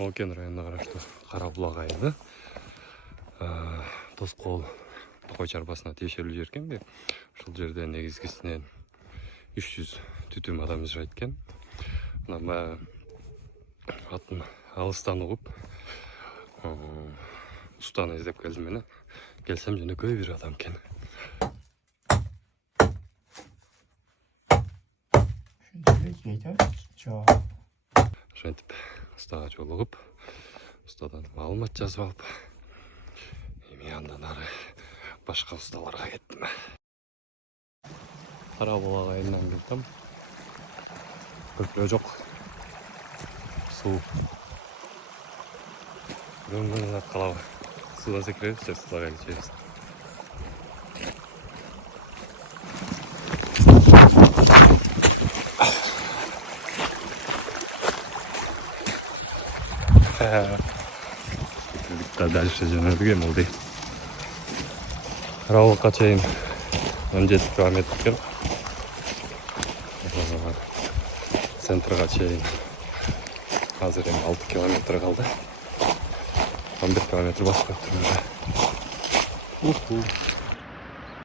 Молкен районуна караштуу Кара Булак айылы. Тоскоол Токой чарбасына тиешелүү жер экен. Ушул жерде негизгисинен 300 түтүм адам жашайт экен. Мына атын алыстан угуп, устаны издеп келдим менен. Келсем жөнөкөй бир адам экен. Ошентип устага жолугуп, устадан маалымат жазып алып, эми андан ары башка усталарга кеттим. Кара Булак айылынан келдим. Көпүрө жок. Суу. Бүгүн калабы. Судан секиребиз, сууга кечебиз. Дальше жөнөдүк эми ылдый. Кара Булакка чейин 17 километр экен. Центрга чейин азыр эми 6 километр калды. 11 километр басып кеттим уже.